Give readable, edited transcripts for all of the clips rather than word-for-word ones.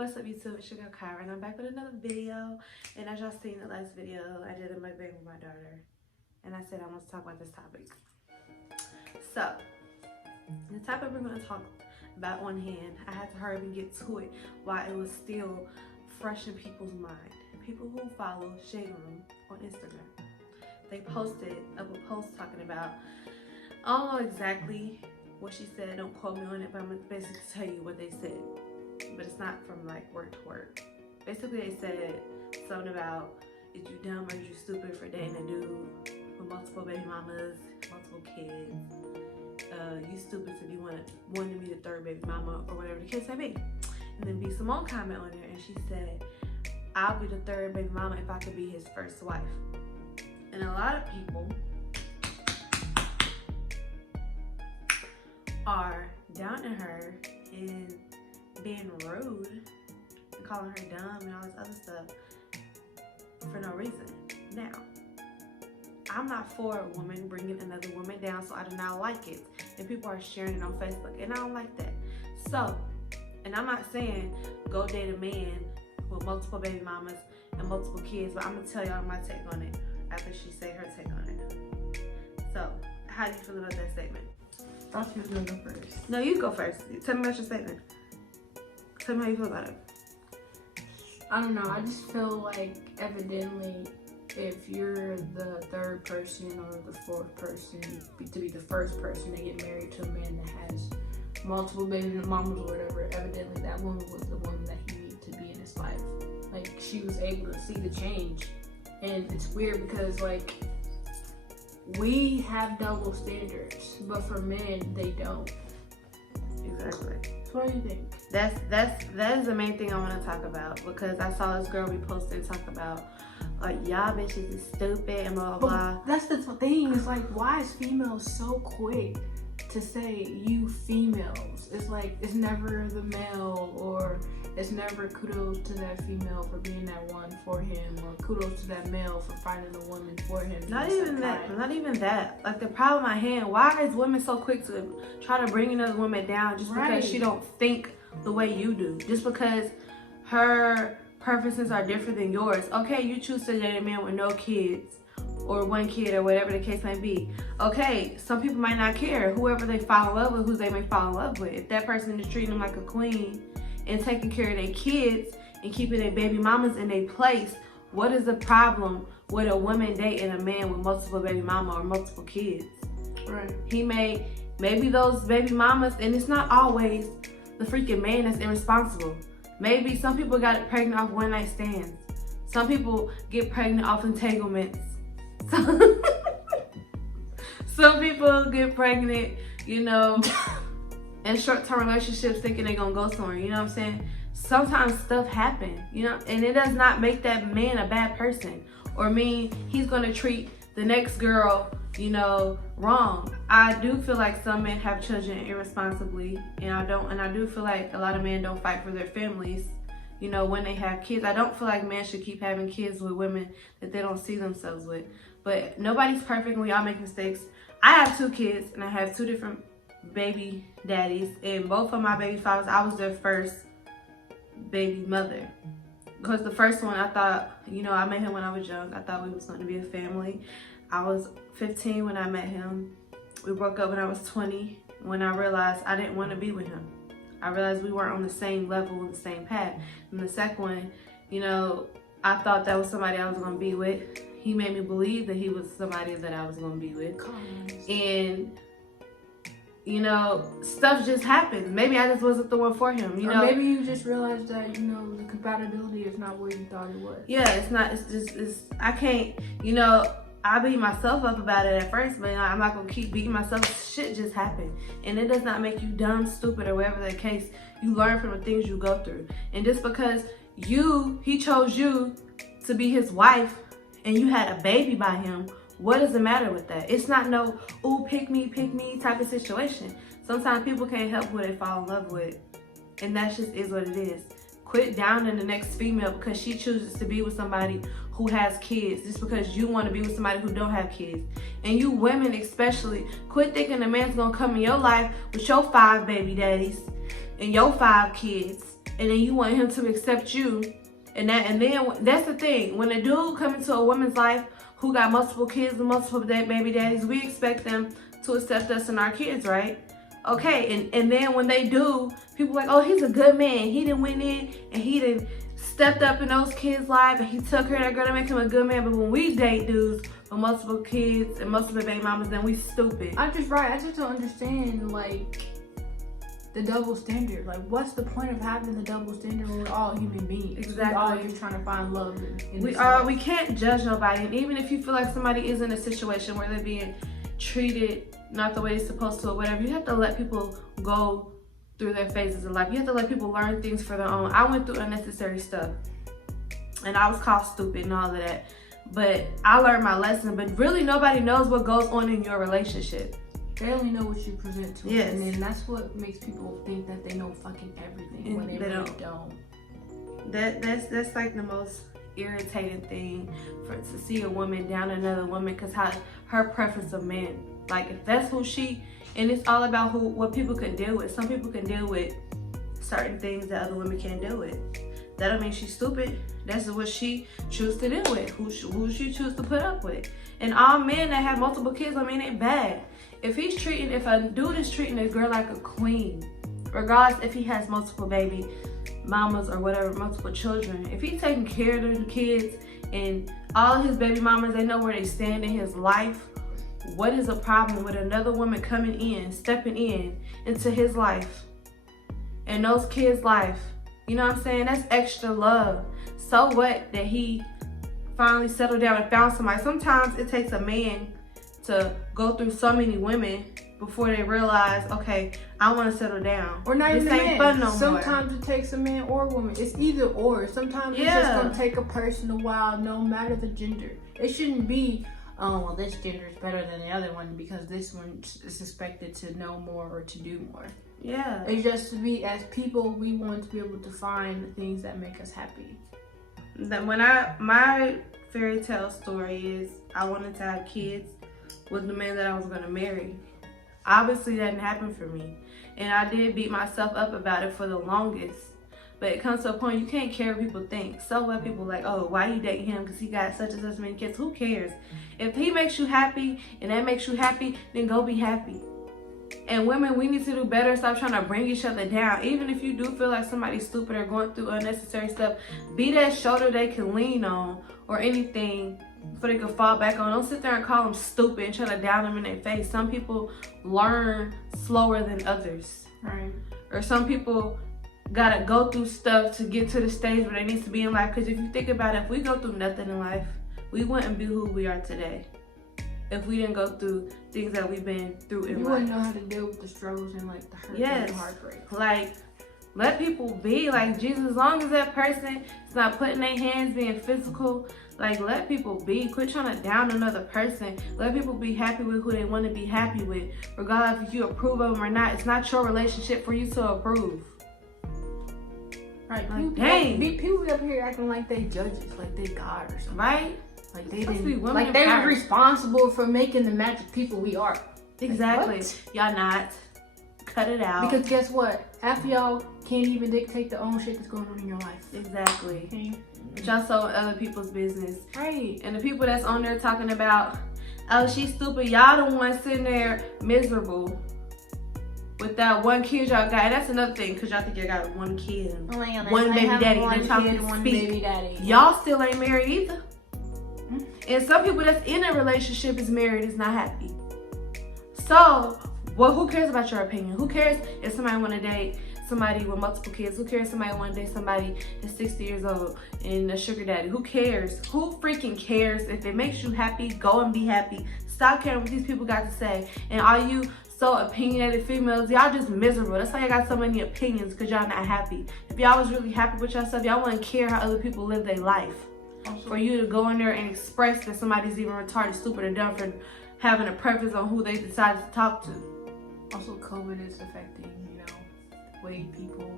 What's up YouTube, it's your girl Cara and I'm back with another video. And as y'all seen the last video I did in my bed with my daughter, and I said I want to talk about this topic. So the topic we're going to talk about on hand, I had to hurry up and get to it while it was still fresh in people's mind. People who follow Shade Room on Instagram, they posted up a post talking about, I don't know exactly what she said, don't quote me on it, but I'm going to basically tell you what they said. But it's not from like word to word. Basically they said something about, is you dumb or is you stupid for dating a dude with multiple baby mamas, multiple kids? You stupid to be wanting to be the third baby mama or whatever the case may be. And then B Simone comment on there and she said, I'll be the third baby mama if I could be his first wife. And a lot of people are downing her and being rude and calling her dumb and all this other stuff for no reason. Now, I'm not for a woman bringing another woman down, so I do not like it. And people are sharing it on Facebook, and I don't like that. So, and I'm not saying go date a man with multiple baby mamas and multiple kids, but I'm gonna tell y'all my take on it after she say her take on it. So, how do you feel about that statement? I thought you was gonna go first. No, you go first. Tell me about your statement. Tell me how you feel about it. I don't know, I just feel like evidently if you're the third person or the fourth person to be the first person to get married to a man that has multiple baby mamas or whatever, evidently that woman was the woman that he needed to be in his life. Like, she was able to see the change. And it's weird because like we have double standards, but for men they don't. Exactly. So what do you think? That is the main thing I want to talk about, because I saw this girl repost and talk about like y'all bitches is stupid and blah blah blah. That's the thing. It's like, why is females so quick to say you females? It's like it's never the male, or it's never kudos to that female for being that one for him, or kudos to that male for finding a woman for him. Not even that. Like, the problem at hand, why is women so quick to try to bring another woman down just because she don't think the way you do? Just because her preferences are different than yours. Okay, you choose to date a man with no kids or one kid or whatever the case may be. Okay, some people might not care. Whoever they fall in love with, who they may fall in love with. If that person is treating them like a queen and taking care of their kids and keeping their baby mamas in their place, what is the problem with a woman dating a man with multiple baby mama or multiple kids? Right. Maybe those baby mamas, and it's not always the freaking man that's irresponsible. Maybe some people got pregnant off one night stands. Some people get pregnant off entanglements. Some people get pregnant, you know, in short-term relationships thinking they're gonna go somewhere, you know what I'm saying? Sometimes stuff happens, you know, and it does not make that man a bad person or mean he's gonna treat the next girl, you know, wrong. I do feel like some men have children irresponsibly, and I do feel like a lot of men don't fight for their families, you know, when they have kids. I don't feel like men should keep having kids with women that they don't see themselves with. But nobody's perfect, and we all make mistakes. I have 2 kids, and I have 2 different baby daddies, and both of my baby fathers, I was their first baby mother. Because the first one, I thought, you know, I met him when I was young. I thought we was going to be a family. I was 15 when I met him. We broke up when I was 20, when I realized I didn't want to be with him. I realized we weren't on the same level, on the same path. And the second one, you know, I thought that was somebody I was going to be with. He made me believe that he was somebody that I was going to be with. And, you know, stuff just happens. Maybe I just wasn't the one for him, you know. Or maybe you just realized that, you know, the compatibility is not where you thought it was. Yeah, I can't, you know, I beat myself up about it at first, but I'm not going to keep beating myself. Shit just happened. And it does not make you dumb, stupid, or whatever the case. You learn from the things you go through. And just because he chose you to be his wife, and you had a baby by him, what does the matter with that? It's not no, ooh, pick me type of situation. Sometimes people can't help who they fall in love with. And that just is what it is. Quit downing the next female because she chooses to be with somebody who has kids, just because you want to be with somebody who don't have kids. And you women especially, quit thinking a man's gonna come in your life with your 5 baby daddies and your 5 kids and then you want him to accept you. And then that's the thing. When a dude comes into a woman's life who got multiple kids and multiple baby daddies, we expect them to accept us and our kids, right? Okay, and then when they do, people like, oh, he's a good man. He done went in and he done stepped up in those kids' lives and he took care of that girl to make him a good man. But when we date dudes with multiple kids and multiple baby mamas, then we stupid. I just don't understand, like, the double standard. Like, what's the point of having the double standard when we're all human beings? Exactly. We're all just trying to find love in We can't judge nobody. And even if you feel like somebody is in a situation where they're being treated not the way they're supposed to or whatever, you have to let people go through their phases in life. You have to let people learn things for their own. I went through unnecessary stuff and I was called stupid and all of that, but I learned my lesson. But really nobody knows what goes on in your relationship. They only know what you present to yes. them, and then that's what makes people think that they know fucking everything and when they really don't. That's like the most irritating thing to see a woman down another woman, because her preference of men. Like, if that's who she, and it's all about what people can deal with. Some people can deal with certain things that other women can't deal with. That don't mean she's stupid. That's what she chooses to deal with, who she chooses to put up with. And all men that have multiple kids, I mean, ain't bad. If a dude is treating a girl like a queen, regardless if he has multiple baby mamas or whatever, multiple children, if he's taking care of the kids and all of his baby mamas, they know where they stand in his life, what is a problem with another woman coming in, stepping into his life and those kids' life? You know what I'm saying? That's extra love. So what that he finally settled down and found somebody. Sometimes it takes a man to go through so many women before they realize, okay, I want to settle down. Or not even a man. Fun no Sometimes more. It takes a man or a woman. It's either or. Sometimes it's just gonna take a person a while, no matter the gender. It shouldn't be, oh, well, this gender is better than the other one because this one is expected to know more or to do more. Yeah. It's just to be, as people, we want to be able to find things that make us happy. My fairy tale story is I wanted to have kids with the man that I was going to marry. Obviously, that didn't happen for me. And I did beat myself up about it for the longest. But it comes to a point you can't care what people think. So what people like, oh, why you dating him? Because he got such and such many kids. Who cares? If he makes you happy and that makes you happy, then go be happy. And women, we need to do better. Stop trying to bring each other down. Even if you do feel like somebody's stupid or going through unnecessary stuff, be that shoulder they can lean on or anything before they can fall back on. Don't sit there and call them stupid and try to down them in their face. Some people learn slower than others. Right. Or some people gotta go through stuff to get to the stage where they need to be in life. Because if you think about it, if we go through nothing in life, we wouldn't be who we are today. If we didn't go through things that we've been through in life. You wouldn't know how to deal with the struggles and like the hurt and the heartbreak. Like, let people be. Like, Jesus, as long as that person is not putting their hands, being physical, like, let people be. Quit trying to down another person. Let people be happy with who they want to be happy with. Regardless if you approve of them or not. It's not your relationship for you to approve. Right. Like, dang. People be up here acting like they judges, like they God or something. Right? Like they didn't, like they were responsible for making the magic people we are. Exactly. Like, y'all not. Cut it out. Because guess what? Half of y'all can't even dictate the own shit that's going on in your life. Exactly. Okay. But y'all so other people's business. Right. And the people that's on there talking about, oh, she's stupid. Y'all the ones sitting there miserable with that one kid y'all got. And that's another thing, because y'all think y'all got one kid and one baby daddy. One kid, one baby daddy. Y'all still ain't married either. And some people that's in a relationship is married is not happy. So, well, who cares about your opinion? Who cares if somebody want to date somebody with multiple kids? Who cares if somebody want to date somebody that's 60 years old and a sugar daddy? Who cares? Who freaking cares? If it makes you happy, go and be happy. Stop caring what these people got to say. And all you so opinionated females, y'all just miserable. That's why y'all got so many opinions, because y'all not happy. If y'all was really happy with yourself, y'all wouldn't care how other people live their life. For you to go in there and express that somebody's even retarded, stupid, or dumb for having a preference on who they decided to talk to. Also, COVID is affecting, the way people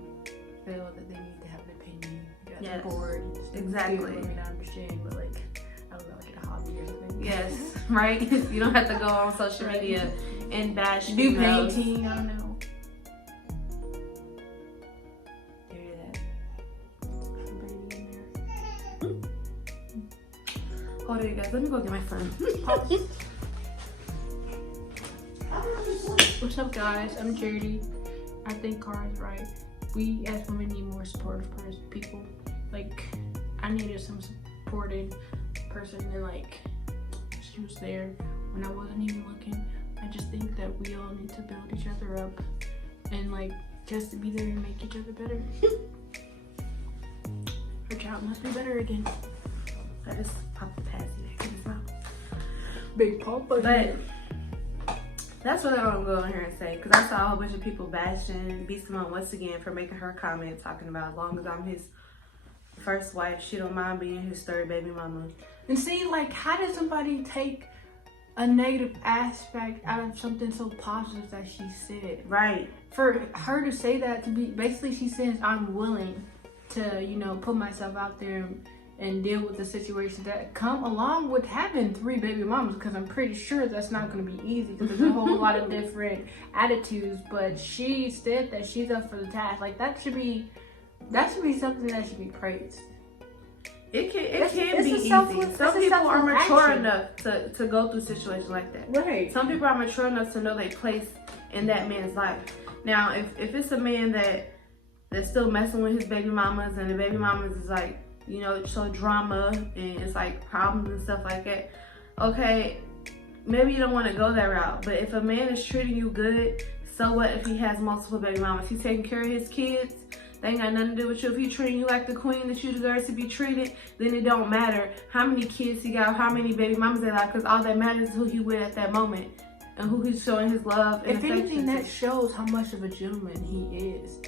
feel that they need to have an opinion. They're bored. Exactly. I mean, I understand, but I don't know, get a hobby or something. Yes, right? You don't have to go on social media and bash do painting, I don't know. Hear that? Hold on, you guys. Let me go get my phone. What's up, guys? I'm Charity. I think Cara's right. We as women need more supportive people. Like, I needed some supported person, and like, she was there when I wasn't even looking. I just think that we all need to build each other up and like just to be there and make each other better. Her child must be better again. I just popped the passy back in his mouth. Big papa. But that's what I'm going to go in here and say, because I saw a whole bunch of people bashing B. Simone once again for making her comment talking about as long as I'm his first wife, she don't mind being his third baby mama. And see, like, how did somebody take a negative aspect out of something so positive that she said? Right. For her to say that, to be basically, she says I'm willing to, you know, put myself out there and deal with the situations that come along with having 3 baby mamas, because I'm pretty sure that's not going to be easy, because there's a whole lot of different attitudes. But she said that she's up for the task. Like, that should be something that should be praised. It can be easy. Some people are mature enough to go through situations like that. Right. Some people are mature enough to know their place in that man's life. Now, if it's a man that's still messing with his baby mamas, and the baby mamas is like, you know, so drama and it's like problems and stuff like that, okay, maybe you don't want to go that route. But if a man is treating you good, so what if he has multiple baby mamas? He's taking care of his kids. They ain't got nothing to do with you. If he's treating you like the queen that you deserve to be treated, then it don't matter how many kids he got, how many baby mamas they like, because all that matters is who he with at that moment and who he's showing his love and affection. If anything, that shows how much of a gentleman he is.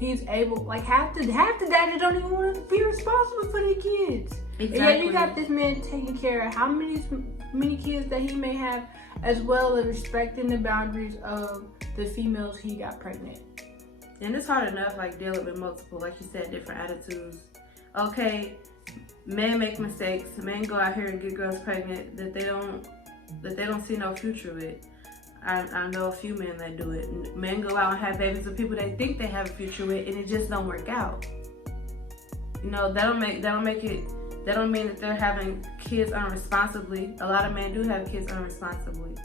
He's able, like, half the daddies don't even want to be responsible for their kids. Exactly. And yeah, you got this man taking care of how many kids that he may have, as well as respecting the boundaries of the females he got pregnant. And it's hard enough, like, dealing with multiple, like you said, different attitudes. Okay, men make mistakes. Men go out here and get girls pregnant that they don't see no future with. I know a few men that do it. Men go out and have babies with people they think they have a future with, and it just don't work out. You know, that don't mean that they're having kids unresponsibly. A lot of men do have kids unresponsibly,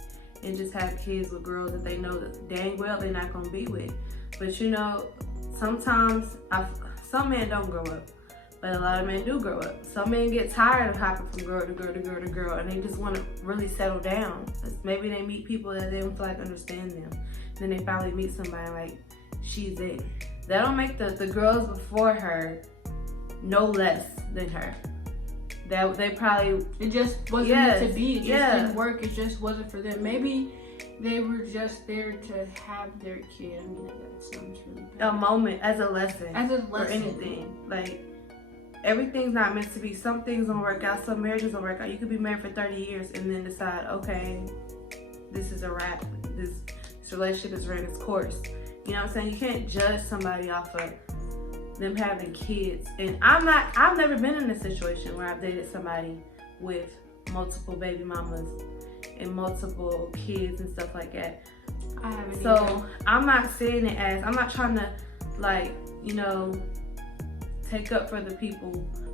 and just have kids with girls that they know that dang well they're not gonna be with. But you know, sometimes some men don't grow up, but a lot of men do grow up. Some men get tired of hopping from girl to girl to girl to girl, and they just want to really settle down. Maybe they meet people that they don't feel like understand them. Then they finally meet somebody like, she's it. That don't make the girls before her no less than her. That they probably, it just wasn't meant to be. It just didn't work. It just wasn't for them. Maybe they were just there to have their kid. I mean, that sounds really bad. A moment, as a lesson. Or anything. Like, everything's not meant to be. Some things don't work out. Some marriages don't work out. You could be married for 30 years and then decide, okay, this is a wrap. This relationship is running its course. You know what I'm saying? You can't judge somebody off of them having kids. And I've never been in a situation where I've dated somebody with multiple baby mamas and multiple kids and stuff like that. I haven't So either. I'm not saying it as, I'm not trying to, like, you know, take up for the people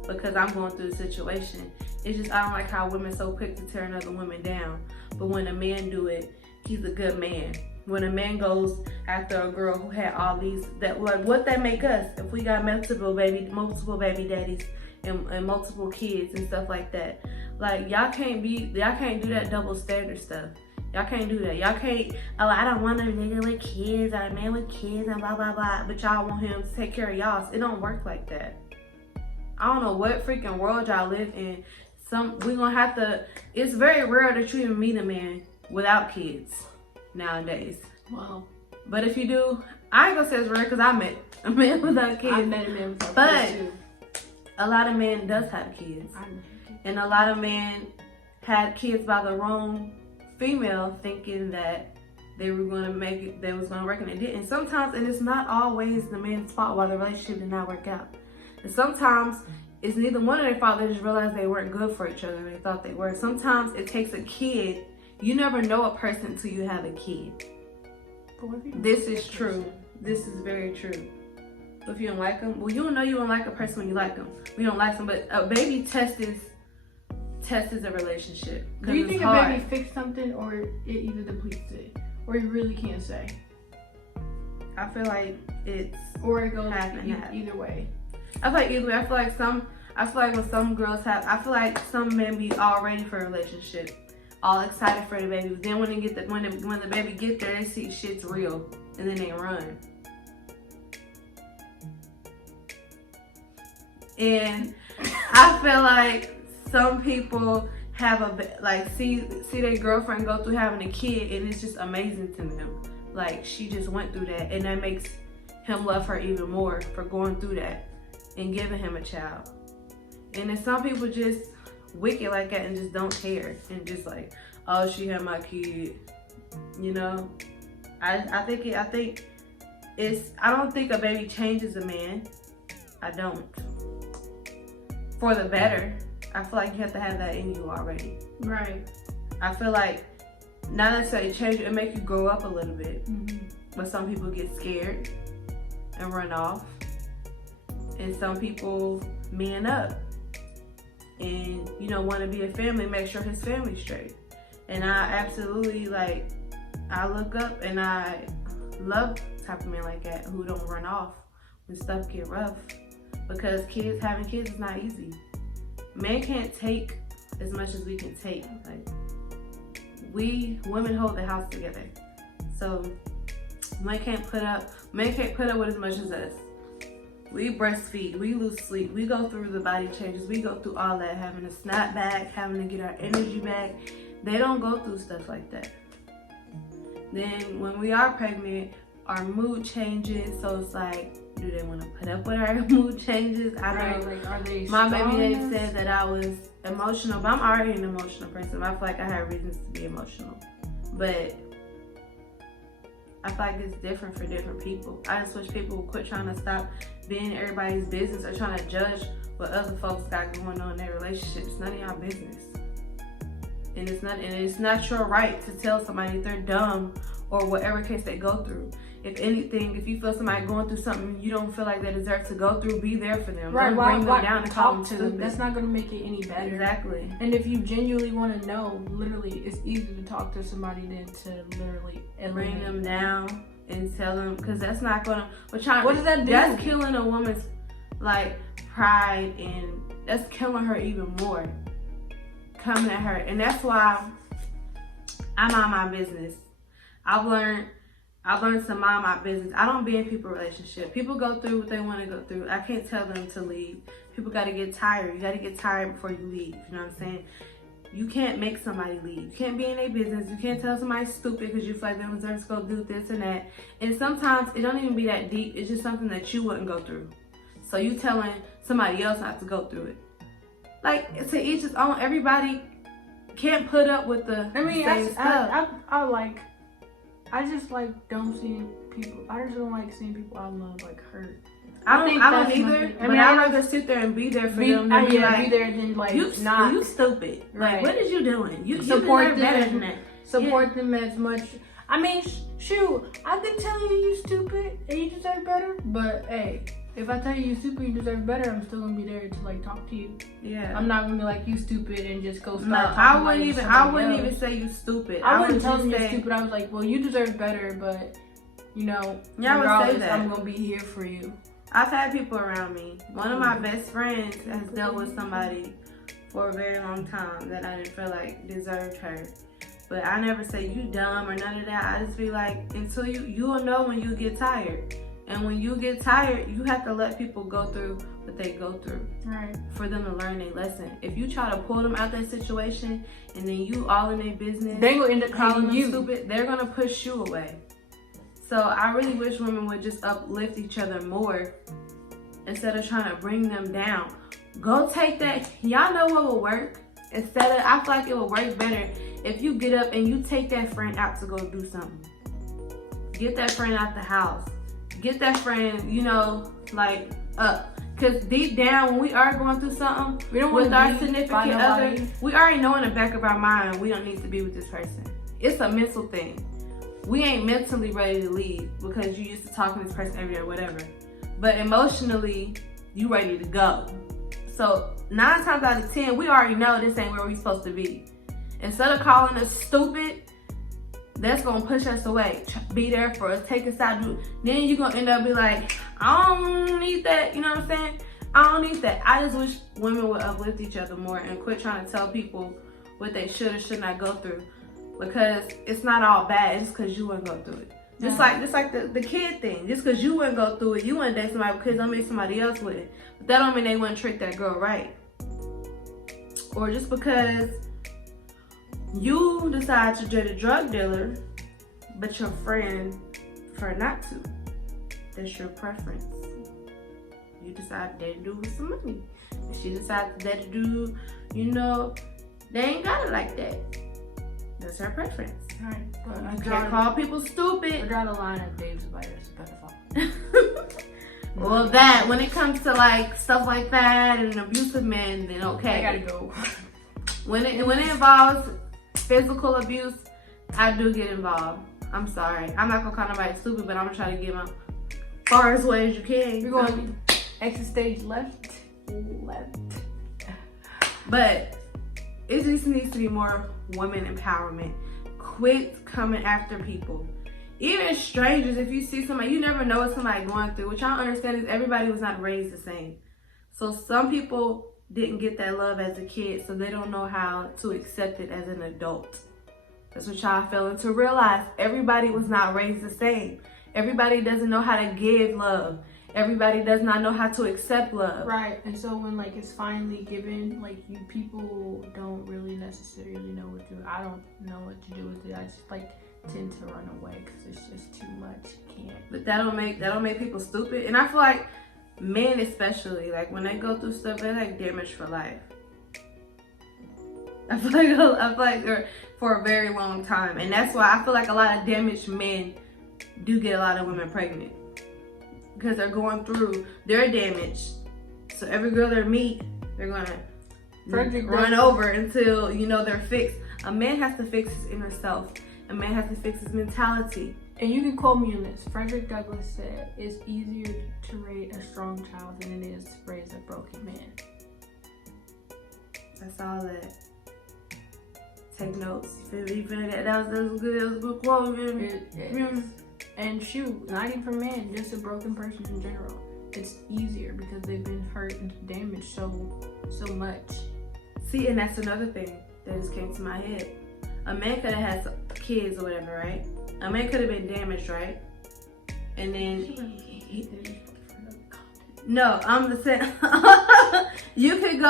because I'm going through the situation. It's just, I don't like how women so quick to tear another woman down. But when a man do it, he's a good man. When a man goes after a girl who had all these, that, like, what that make us if we got multiple baby daddies and multiple kids and stuff like that. Like, y'all can't do that double standard stuff. Y'all can't do that. Y'all can't, oh, I don't want a nigga with kids or a man with kids and blah, blah, blah. But y'all want him to take care of y'all. It don't work like that. I don't know what freaking world y'all live in. We gonna have to, it's very rare that you even meet a man without kids nowadays. Wow. But if you do, I ain't gonna say it's rare because I met a man without kids. I met a man without but kids too. A lot of men does have kids. And a lot of men had kids by the wrong female, thinking that they were going to make it, they was going to work, and it didn't. Sometimes, and it's not always the man's fault why the relationship did not work out. And sometimes it's neither one of their fault. They just realized they weren't good for each other and they thought they were. Sometimes it takes a kid. You never know a person until you have a kid. This is true. This is very true. If you don't like them, well, you don't know you don't like a person when you like them. We don't like them, but a baby test is a relationship. Do you think a baby fixed something, or it either depletes it, or you really can't say? I feel like it's or it goes either way. I feel like either way. I feel like when some girls I feel like some men be all ready for a relationship, all excited for the baby. Then when the baby get there, they see shit's real, and then they run. And I feel like some people have see their girlfriend go through having a kid, and it's just amazing to them. Like, she just went through that, and that makes him love her even more for going through that and giving him a child. And then some people just wicked like that and just don't care and just like, oh, she had my kid, you know. I don't think a baby changes a man. I don't. For the better. I feel like you have to have that in you already. Right. I feel like not necessarily change it make you grow up a little bit. Mm-hmm. But some people get scared and run off. And some people man up and, you know, want to be a family, make sure his family's straight. And I absolutely, like, I look up and I love type of men like that who don't run off when stuff get rough. Because having kids is not easy. Men can't take as much as we can take. Like, women hold the house together. So men can't put up with as much as us. We breastfeed, we lose sleep, we go through the body changes, we go through all that, having to snap back, having to get our energy back. They don't go through stuff like that. Then when we are pregnant, our mood changes, so it's like, do they want to put up with our mood changes? I know, like, are they my baby they said that I was emotional, but I'm already an emotional person. I feel like I have reasons to be emotional, but I feel like it's different for different people. I just wish people would quit trying to stop being in everybody's business or trying to judge what other folks got going on in their relationships. It's none of y'all business. And it's not your right to tell somebody if they're dumb or whatever case they go through. If anything, if you feel somebody going through something you don't feel like they deserve to go through, be there for them. Right, don't bring them down and call them to them. That's not going to make it any better. Exactly. And if you genuinely want to know, literally, it's easier to talk to somebody than to literally bring them down and tell them, because that's not going to... What does that do? That's killing a woman's, like, pride, and that's killing her even more. Coming at her. And that's why I mind my business. I've learned to mind my business. I don't be in people's relationship. People go through what they want to go through. I can't tell them to leave. People got to get tired. You got to get tired before you leave. You know what I'm saying? You can't make somebody leave. You can't be in their business. You can't tell somebody stupid because you feel like they deserve to go do this and that. And sometimes it don't even be that deep. It's just something that you wouldn't go through. So you telling somebody else not to go through it. Like, to each his own. Everybody can't put up with the same stuff. I just don't seeing people. I just don't like seeing people I love like hurt. I don't either. But I'd rather sit there and be there for them than be there than like you stupid. Right. Like, what is you doing? You support them better than that. Support them as much. I mean, shoot, I've been telling you stupid and you deserve better. But hey, if I tell you stupid, you deserve better, I'm still gonna be there to like talk to you. Yeah. I'm not gonna be like, you stupid and just go start talking. I wouldn't even say you stupid. I wouldn't tell them you're stupid. I was like, well, you deserve better, but you know, regardless, I'm gonna be here for you. I've had people around me. One of my best friends has dealt with somebody for a very long time that I didn't feel like deserved her. But I never say you dumb or none of that. I just be like, until you'll know when you get tired. And when you get tired, you have to let people go through what they go through. Right. For them to learn their lesson. If you try to pull them out that situation and then you all in their business, they will end up calling you stupid. They're gonna push you away. So I really wish women would just uplift each other more instead of trying to bring them down. Go take that. Y'all know what will work. I feel like it will work better if you get up and you take that friend out to go do something. Get that friend out the house. Get that friend, you know, like up. Because deep down, when we are going through something with our significant other, we already know in the back of our mind we don't need to be with this person. It's a mental thing. We ain't mentally ready to leave because you used to talking to this person every day or whatever. but emotionally, you ready to go. So 9 times out of 10, we already know this ain't where we supposed to be. Instead of calling us stupid, that's gonna push us away. Be there for us, take us out. Then you're gonna end up be like, I don't need that. You know what I'm saying? I don't need that. I just wish women would uplift each other more and quit trying to tell people what they should or should not go through. Because it's not all bad. It's because you wouldn't go through it. Just like the kid thing. Just because you wouldn't go through it, you wouldn't date somebody because don't make somebody else with it. But that don't mean they wouldn't treat that girl right. Or just because you decide to date a drug dealer, but your friend prefer not to. That's your preference. You decide to date a dude with some money. If she decides to date a dude, you know, they ain't got it like that. That's her preference. Right. But You can't call people stupid. I draw the line of Dave's virus, pedophile. Well, that when it comes to like stuff like that and abusive men, then okay. I gotta go. When it involves physical abuse, I do get involved. I'm sorry. I'm not gonna call nobody stupid, but I'm gonna try to get my far as way as you can. We're going exit stage left. But it just needs to be more women empowerment. Quit coming after people. Even strangers, if you see somebody, you never know what somebody's going through. What y'all understand is everybody was not raised the same. So some people didn't get that love as a kid, so they don't know how to accept it as an adult. That's what y'all failing to realize. Everybody was not raised the same. Everybody doesn't know how to give love. Everybody does not know how to accept love. Right, and so when like it's finally given, like you people don't really necessarily know what to do. I don't know what to do with it. I just like tend to run away because it's just too much. Can't. But that don't make people stupid. And I feel like men especially, like when they go through stuff, they're like damaged for life. I feel like they're for a very long time, and that's why I feel like a lot of damaged men do get a lot of women pregnant. Because they're going through their damage. So every girl they meet, they're gonna run over until you know they're fixed. A man has to fix his inner self. A man has to fix his mentality. And you can quote me on this. Frederick Douglass said, "It's easier to raise a strong child than it is to raise a broken man." That's all that. Take notes. You feel me? That was good. That was a good quote. And shoot, not even for men, just a broken person in general. It's easier because they've been hurt and damaged so much. See, and that's another thing that just came to my head. A man could have had some kids or whatever, right? A man could have been damaged, right? And then no, I'm the same. You could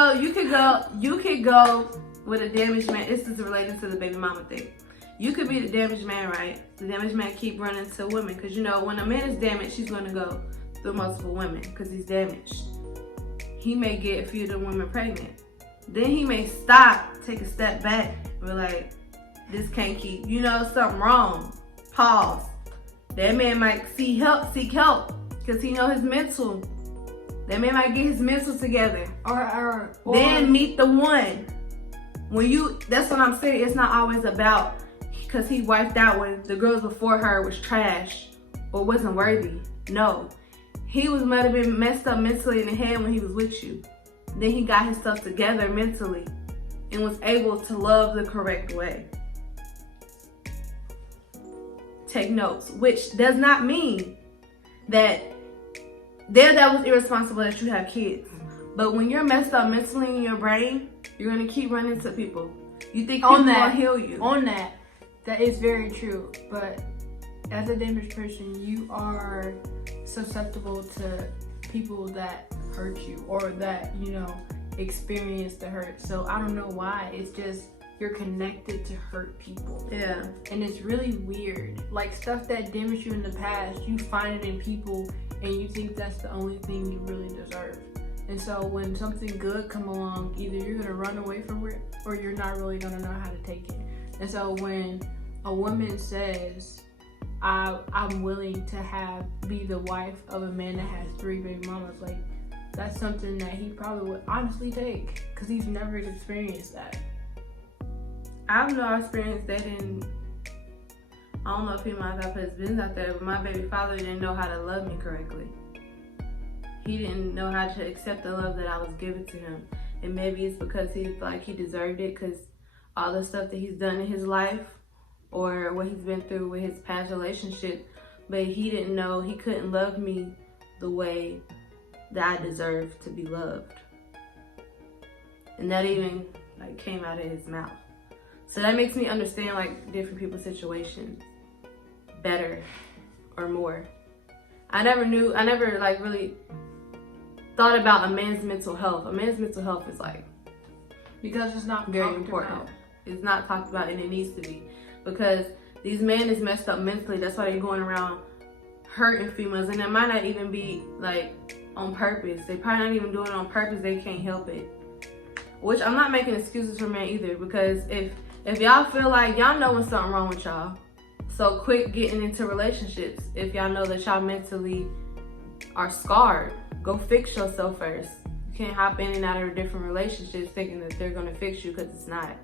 go with a damaged man. This is related to the baby mama thing. You could be the damaged man, right? The damaged man keep running to women. Because, you know, when a man is damaged, he's going to go through multiple women because he's damaged. He may get a few of the women pregnant. Then he may stop, take a step back, and be like, this can't keep, you know, something wrong. Pause. That man might seek help because he know his mental. That man might get his mental together. Or then meet the one. That's what I'm saying. It's not always about because he wiped out when the girls before her was trash or wasn't worthy. No. He might have been messed up mentally in the head when he was with you. Then he got his stuff together mentally and was able to love the correct way. Take notes, which does not mean that that was irresponsible that you have kids. But when you're messed up mentally in your brain, you're going to keep running to people. You think people will heal you. On that is very true. But as a damaged person, you are susceptible to people that hurt you or that, you know, experience the hurt. So I don't know why. It's just you're connected to hurt people. Yeah. And it's really weird. Like stuff that damaged you in the past, you find it in people and you think that's the only thing you really deserve. And so when something good come along, either you're gonna run away from it or you're not really gonna know how to take it. And so when a woman says, I'm willing to be the wife of a man that has 3 baby mamas, like that's something that he probably would honestly take because he's never experienced that. I've no experience dating. I don't know if he might have put his business out there, but my baby father didn't know how to love me correctly. he didn't know how to accept the love that I was giving to him. And maybe it's because he felt like he deserved it because all the stuff that he's done in his life or what he's been through with his past relationship. But he didn't know he couldn't love me the way that I deserved to be loved. And that even like came out of his mouth. So that makes me understand like different people's situations better or more. I never like really thought about a man's mental health. A man's mental health is like, because it's not very important. It's not talked about, and it needs to be, because these men is messed up mentally. That's why they're going around hurting females, and it might not even be like on purpose. They probably not even doing it on purpose. They can't help it. Which I'm not making excuses for men either, because if y'all feel like y'all know when something wrong with y'all, so quit getting into relationships. If y'all know that y'all mentally are scarred, go fix yourself first. You can't hop in and out of different relationships thinking that they're gonna fix you, because it's not.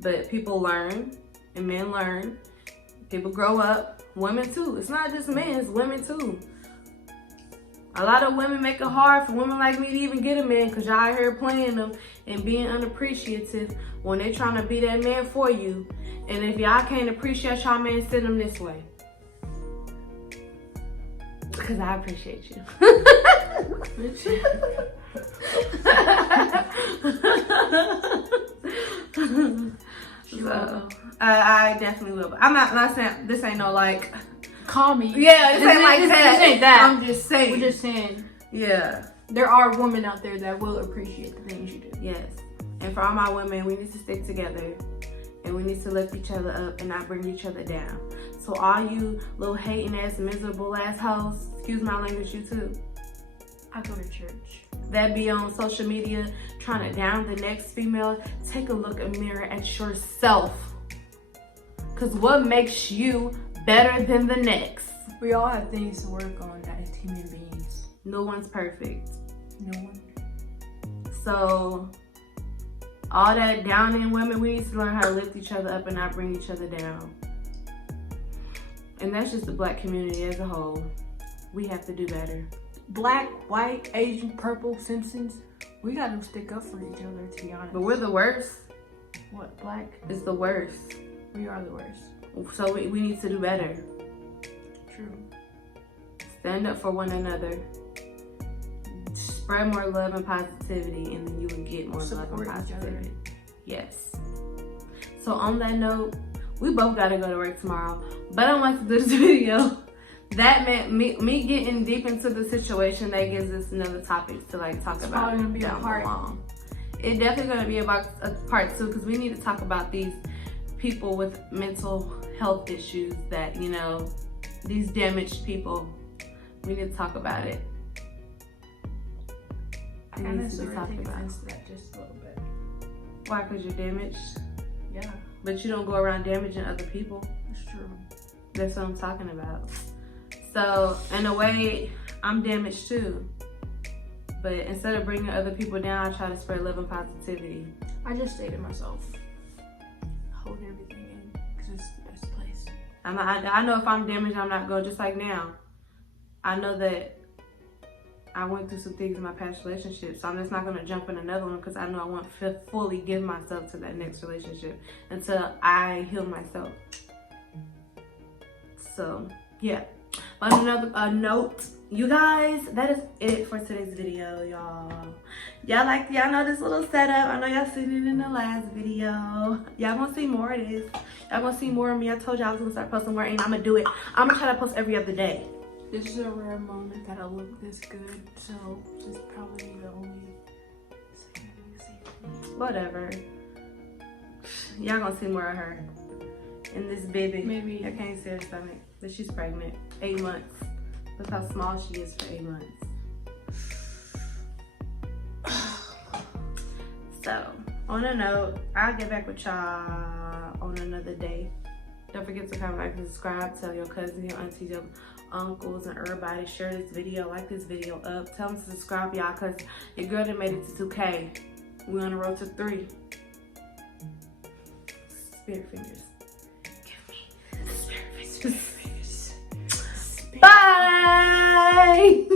But people learn, and men learn. People grow up. Women too. It's not just men, it's women too. A lot of women make it hard for women like me to even get a man, because y'all out here playing them and being unappreciative when they trying to be that man for you. And if y'all can't appreciate y'all man, send them this way. Because I appreciate you. So, I definitely will. But I'm not saying this ain't no like... Call me. Yeah, this ain't like that. This ain't that. I'm just saying. We're just saying. Yeah. There are women out there that will appreciate the things you do. Yes. And for all my women, we need to stick together. And we need to lift each other up and not bring each other down. So all you little hating ass, miserable ass hoes, excuse my language, you too. I go to church. That be on social media trying to down the next female. Take a look in the mirror at yourself. Because what makes you better than the next? We all have things to work on as human beings. No one's perfect. No one. So all that downing women, we need to learn how to lift each other up and not bring each other down. And that's just the Black community as a whole. We have to do better. Black, white, Asian, purple, Simpsons. We gotta stick up for each other, to be honest. But we're the worst. What, Black? It's the worst. We are the worst. So we need to do better. True. Stand up for one another. Spread more love and positivity, and then you will get more love and positivity. Yes. So on that note, we both gotta go to work tomorrow. But I want to do this video. That meant me getting deep into the situation. That gives us another topic to like talk about. It's probably gonna be a part. It's definitely gonna be about a part 2, because we need to talk about these people with mental health issues that, you know, these damaged people. We need to talk about it. I kind of sort of take offense to that just a little bit. Why? Because you're damaged? Yeah. But you don't go around damaging other people. It's true. That's what I'm talking about. So, in a way, I'm damaged too. But instead of bringing other people down, I try to spread love and positivity. I just stay to myself. Hold everything in, because it's the best place. I know if I'm damaged, I'm not going. Just like now, I know that I went through some things in my past relationship, so I'm just not going to jump in another one, because I know I want to fully give myself to that next relationship until I heal myself. So, yeah. On another note, you guys, that is it for today's video, y'all. Y'all know this little setup. I know y'all seen it in the last video. Y'all gonna see more of this. Y'all gonna see more of me. I told y'all I was gonna start posting more, and I'm gonna do it. I'm gonna try to post every other day. This is a rare moment that I look this good, so this is probably the only second you see. Whatever. Y'all gonna see more of her. And this baby. Maybe. I can't see her stomach, but she's pregnant. 8 months. Look how small she is for 8 months. So, on a note, I'll get back with y'all on another day. Don't forget to comment, like, and subscribe. Tell your cousin, your aunties, your uncles, and everybody. Share this video. Like this video up. Tell them to subscribe, y'all, because your girl done made it to 2K. We're on the road to 3. Spirit fingers. Give me spirit fingers. Bye!